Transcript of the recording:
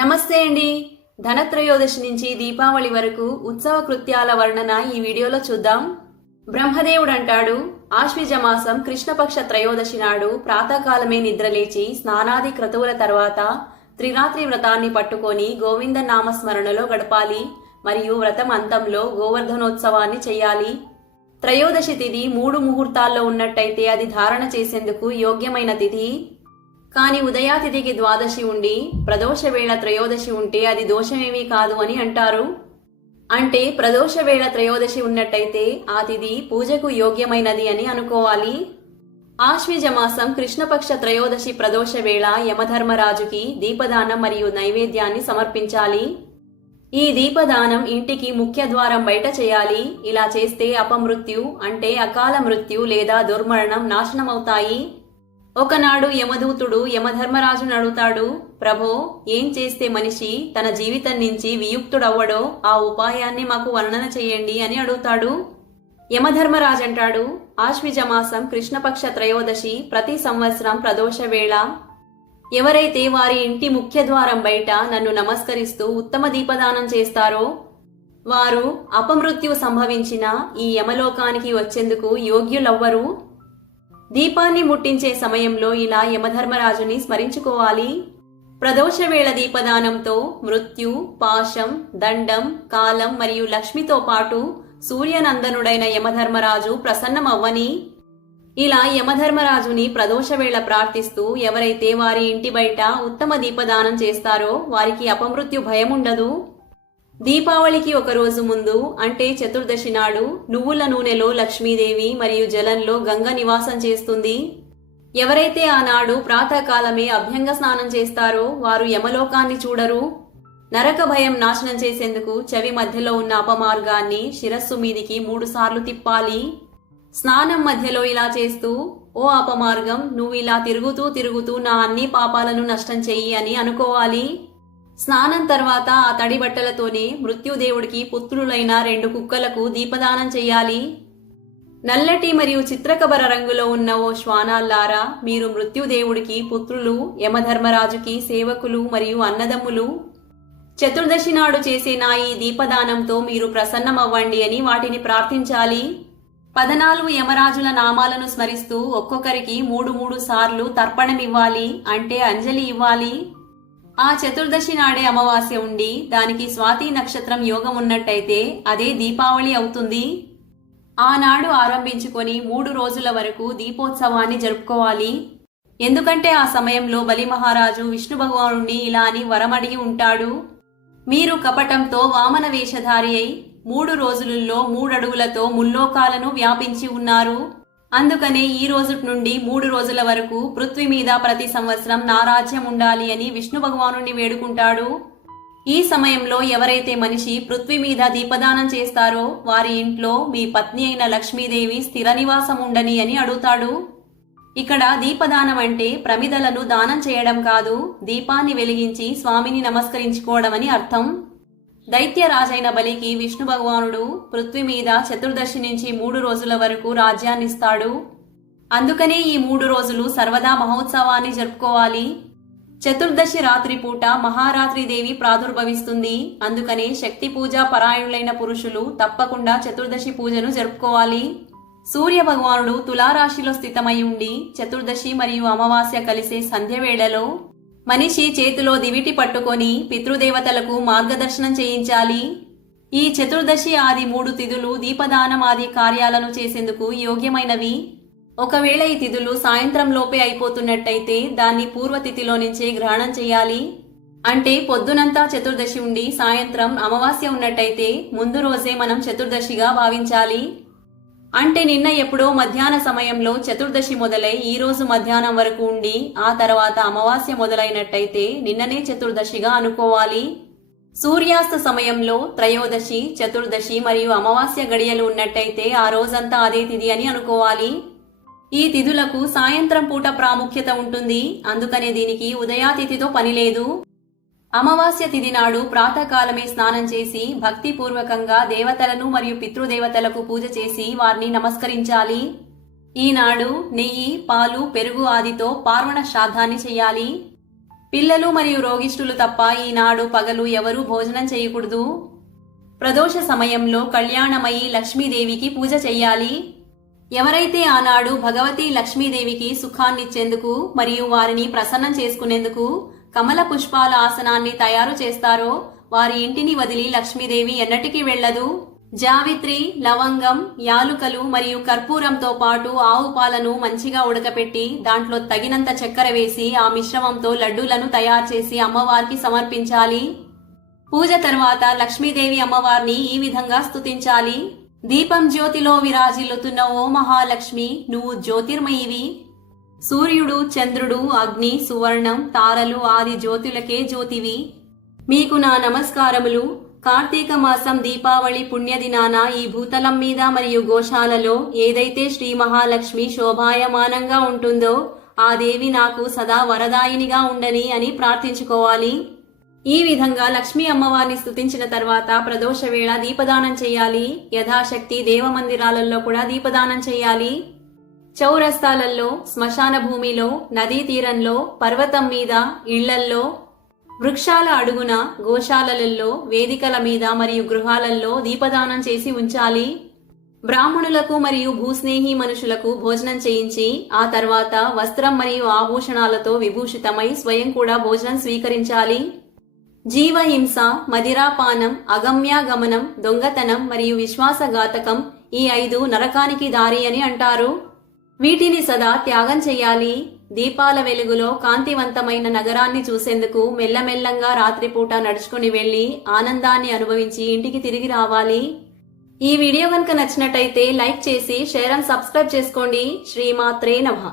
నమస్తే అండి. ధనత్రయోదశి నుంచి దీపావళి వరకు ఉత్సవ కృత్యాల వర్ణన ఈ వీడియోలో చూద్దాం. బ్రహ్మదేవుడు అంటాడు, ఆశ్వీజ మాసం కృష్ణపక్ష త్రయోదశి నాడు ప్రాతకాలమే నిద్రలేచి స్నానాది క్రతువుల తర్వాత త్రిరాత్రి వ్రతాన్ని పట్టుకొని గోవింద నామస్మరణలో గడపాలి. మరియు వ్రతం అంతంలో గోవర్ధనోత్సవాన్ని చెయ్యాలి. త్రయోదశి తిథి 3 ముహూర్తాల్లో ఉన్నట్టయితే అది ధారణ చేసేందుకు యోగ్యమైన తిథి. కాని ఉదయాతిథికి ద్వాదశి ఉండి ప్రదోష వేళ త్రయోదశి ఉంటే అది దోషమేమీ కాదు అని అంటారు. అంటే ప్రదోష వేళ త్రయోదశి ఉన్నట్టయితే ఆ తిథి పూజకు యోగ్యమైనది అని అనుకోవాలి. ఆశ్వీజ మాసం కృష్ణపక్ష త్రయోదశి ప్రదోష వేళ యమధర్మరాజుకి దీపదానం మరియు నైవేద్యాన్ని సమర్పించాలి. ఈ దీపదానం ఇంటికి ముఖ్య ద్వారం బయట చేయాలి. ఇలా చేస్తే అపమృత్యు అంటే అకాల మృత్యు లేదా దుర్మరణం నాశనమవుతాయి. ఒకనాడు యమదూతుడు యమధర్మరాజును అడుగుతాడు, ప్రభో, ఏం చేస్తే మనిషి తన జీవితం నుంచి వియుక్తుడవ్వడో ఆ ఉపాయాన్ని మాకు వర్ణన చేయండి అని అడుగుతాడు. యమధర్మరాజు అంటాడు, ఆశ్వీజ మాసం కృష్ణపక్ష త్రయోదశి ప్రతి సంవత్సరం ప్రదోష వేళ ఎవరైతే వారి ఇంటి ముఖ్య ద్వారం బయట నన్ను నమస్కరిస్తూ ఉత్తమ దీపదానం చేస్తారో వారు అపమృత్యు సంభవించిన ఈ యమలోకానికి వచ్చేందుకు యోగ్యులవ్వరు. దీపాన్ని ముట్టించే సమయంలో ఇలా యమధర్మరాజుని స్మరించుకోవాలి. ప్రదోష వేళ దీపదానంతో మృత్యు, పాశం, దండం, కాలం మరియు లక్ష్మితో పాటు సూర్యనందనుడైన యమధర్మరాజు ప్రసన్నమవ్వని. ఇలా యమధర్మరాజుని ప్రదోష వేళ ప్రార్థిస్తూ ఎవరైతే వారి ఇంటి బయట ఉత్తమ దీపదానం చేస్తారో వారికి అపమృత్యు భయముండదు. దీపావళికి ఒక రోజు ముందు అంటే చతుర్దశి నాడు నువ్వుల నూనెలో లక్ష్మీదేవి మరియు జలంలో గంగ నివాసం చేస్తుంది. ఎవరైతే ఆనాడు ప్రాతకాలమే అభ్యంగ స్నానం చేస్తారో వారు యమలోకాన్ని చూడరు. నరక భయం నాశనం చేసేందుకు చెవి మధ్యలో ఉన్న అపమార్గాన్ని శిరస్సు మీదికి 3 సార్లు తిప్పాలి. స్నానం మధ్యలో ఇలా చేస్తూ, ఓ అపమార్గం, నువ్వు ఇలా తిరుగుతూ నా అన్ని పాపాలను నష్టం చెయ్యి అని అనుకోవాలి. స్నానం తర్వాత ఆ తడి బట్టలతోనే మృత్యుదేవుడికి పుత్రులైన 2 కుక్కలకు దీపదానం చెయ్యాలి. నల్లటి మరియు చిత్రకబర రంగులో ఉన్న ఓ శ్వానాల్లారా, మీరు మృత్యుదేవుడికి పుత్రులు, యమధర్మరాజుకి సేవకులు మరియు అన్నదమ్ములు. చతుర్దశి నాడు చేసే నా ఈ దీపదానంతో మీరు ప్రసన్నమవ్వండి అని వాటిని ప్రార్థించాలి. 14 యమరాజుల నామాలను స్మరిస్తూ ఒక్కొక్కరికి 3 సార్లు తర్పణమివ్వాలి, అంటే అంజలి ఇవ్వాలి. ఆ చతుర్దశి నాడే అమావాస్య ఉండి దానికి స్వాతి నక్షత్రం యోగం ఉన్నట్టయితే అదే దీపావళి అవుతుంది. ఆనాడు ఆరంభించుకొని 3 రోజుల వరకు దీపోత్సవాన్ని జరుపుకోవాలి. ఎందుకంటే ఆ సమయంలో బలి మహారాజు విష్ణు భగవానుడిని ఇలా అని వరమడిగి ఉంటాడు, మీరు కపటంతో వామన వేషధారి అయి 3 రోజులలో 3 అడుగులతో ముల్లోకాలను వ్యాపించి ఉన్నారు. అందుకనే ఈ రోజు నుండి 3 రోజుల వరకు పృథ్వీ మీద ప్రతి సంవత్సరం నా రాజ్యం ఉండాలి అని విష్ణు భగవానుని వేడుకుంటాడు. ఈ సమయంలో ఎవరైతే మనిషి పృథ్వీ మీద దీపదానం చేస్తారో వారి ఇంట్లో మీ పత్ని అయిన లక్ష్మీదేవి స్థిర నివాసం ఉండని అని అడుగుతాడు. ఇక్కడ దీపదానం అంటే ప్రమిదలను దానం చేయడం కాదు, దీపాన్ని వెలిగించి స్వామిని నమస్కరించుకోవడం అని అర్థం. దైత్యరాజైన బలికి విష్ణు భగవానుడు పృథ్వీ మీద చతుర్దశి నుంచి 3 రోజుల వరకు రాజ్యాన్నిస్తాడు. అందుకనే ఈ 3 రోజులు సర్వదా మహోత్సవాన్ని జరుపుకోవాలి. చతుర్దశి రాత్రి పూట మహారాత్రిదేవి ప్రాదుర్భవిస్తుంది. అందుకనే శక్తి పూజ పరాయణులైన పురుషులు తప్పకుండా చతుర్దశి పూజను జరుపుకోవాలి. సూర్య భగవానుడు తులారాశిలో స్థితమై ఉండి చతుర్దశి మరియు అమావాస్య కలిసే సంధ్య వేళలో మనిషి చేతిలో దివిటి పట్టుకొని పితృదేవతలకు మార్గదర్శనం చేయించాలి. ఈ చతుర్దశి ఆది 3 తిథులు దీపదానం ఆది కార్యాలను చేసేందుకు యోగ్యమైనవి. ఒకవేళ ఈ తిథులు సాయంత్రం లోపే అయిపోతున్నట్టయితే దాన్ని పూర్వతిథిలో నుంచే గ్రహణం చేయాలి. అంటే పొద్దునంతా చతుర్దశి ఉండి సాయంత్రం అమావాస్య ఉన్నట్టయితే ముందు రోజే మనం చతుర్దశిగా భావించాలి. అంటే నిన్న ఎప్పుడో మధ్యాహ్న సమయంలో చతుర్దశి మొదలై ఈ రోజు మధ్యాహ్నం వరకు ఉండి ఆ తర్వాత అమావాస్య మొదలైనట్టయితే నిన్ననే చతుర్దశిగా అనుకోవాలి. సూర్యాస్త సమయంలో త్రయోదశి, చతుర్దశి మరియు అమావాస్య గడియలు ఉన్నట్టయితే ఆ రోజంతా అదే తిథి అని అనుకోవాలి. ఈ తిథులకు సాయంత్రం పూట ప్రాముఖ్యత ఉంటుంది. అందుకనే దీనికి ఉదయాతిథితో పనిలేదు. అమావాస్య తిథి నాడు ప్రాతకాలమే స్నానం చేసి భక్తిపూర్వకంగా దేవతలను మరియు పితృదేవతలకు పూజ చేసి వారిని నమస్కరించాలి. ఈనాడు నెయ్యి, పాలు, పెరుగు ఆదితో పార్వణ శ్రాద్ధాన్ని చేయాలి. పిల్లలు మరియు రోగిష్ఠులు తప్ప ఈనాడు పగలు ఎవరూ భోజనం చేయకూడదు. ప్రదోష సమయంలో కళ్యాణమయి లక్ష్మీదేవికి పూజ చెయ్యాలి. ఎవరైతే ఆనాడు భగవతి లక్ష్మీదేవికి సుఖాన్నిచ్చేందుకు మరియు వారిని ప్రసన్నం చేసుకునేందుకు కమల పుష్పాల ఆసనాన్ని తయారు చేస్తారో వారి ఇంటిని వదిలి లక్ష్మీదేవి ఎన్నటికీ వెళ్లదు. జావిత్రి, లవంగం, యాలుకలు మరియు కర్పూరంతో పాటు ఆవు పాలను మంచిగా ఉడకపెట్టి దాంట్లో తగినంత చక్కెర వేసి ఆ మిశ్రమంతో లడ్డూలను తయారు చేసి అమ్మవారికి సమర్పించాలి. పూజ తర్వాత లక్ష్మీదేవి అమ్మవారిని ఈ విధంగా స్తుతించాలి. దీపం జ్యోతిలో విరాజిల్లుతున్న ఓ మహాలక్ష్మి, నువ్వు జ్యోతిర్మయివి. సూర్యుడు, చంద్రుడు, అగ్ని, సువర్ణం, తారలు ఆది జ్యోతులకే జ్యోతివి. మీకు నా నమస్కారములు. కార్తీక మాసం దీపావళి పుణ్యదినాన ఈ భూతలం మీద మరియు గోశాలలో ఏదైతే శ్రీ మహాలక్ష్మి శోభాయమానంగా ఉంటుందో ఆ దేవి నాకు సదా వరదాయినిగా ఉండని అని ప్రార్థించుకోవాలి. ఈ విధంగా లక్ష్మీ అమ్మవారిని స్తుతించిన తర్వాత ప్రదోష వేళ దీపదానం చేయాలి. యథాశక్తి దేవమందిరాలలో కూడా దీపదానం చేయాలి. చౌరస్తాలలో, శ్మశాన భూమిలో, నదీ తీరంలో, పర్వతం మీద, ఇళ్లల్లో, వృక్షాల అడుగున, గోశాలలలో, వేదికల మీద మరియు గృహాలలో దీపదానం చేసి ఉంచాలి. బ్రాహ్మణులకు మరియు భూస్నేహి మనుషులకు భోజనం చేయించి ఆ తర్వాత వస్త్రం మరియు ఆభూషణాలతో విభూషితమై స్వయం కూడా భోజనం స్వీకరించాలి. జీవహింస, మదిరాపానం, అగమ్యాగమనం, దొంగతనం మరియు విశ్వాసఘాతకం ఈ 5 నరకానికి దారి అని అంటారు. వీటిని సదా త్యాగం చెయ్యాలి. దీపాల వెలుగులో కాంతివంతమైన నగరాన్ని చూసేందుకు మెల్లమెల్లంగా రాత్రిపూట నడుచుకుని వెళ్లి ఆనందాన్ని అనుభవించి ఇంటికి తిరిగి రావాలి. ఈ వీడియో కనుక నచ్చినట్టయితే లైక్ చేసి షేర్ అండ్ సబ్స్క్రైబ్ చేసుకోండి. శ్రీమాత్రే నమః.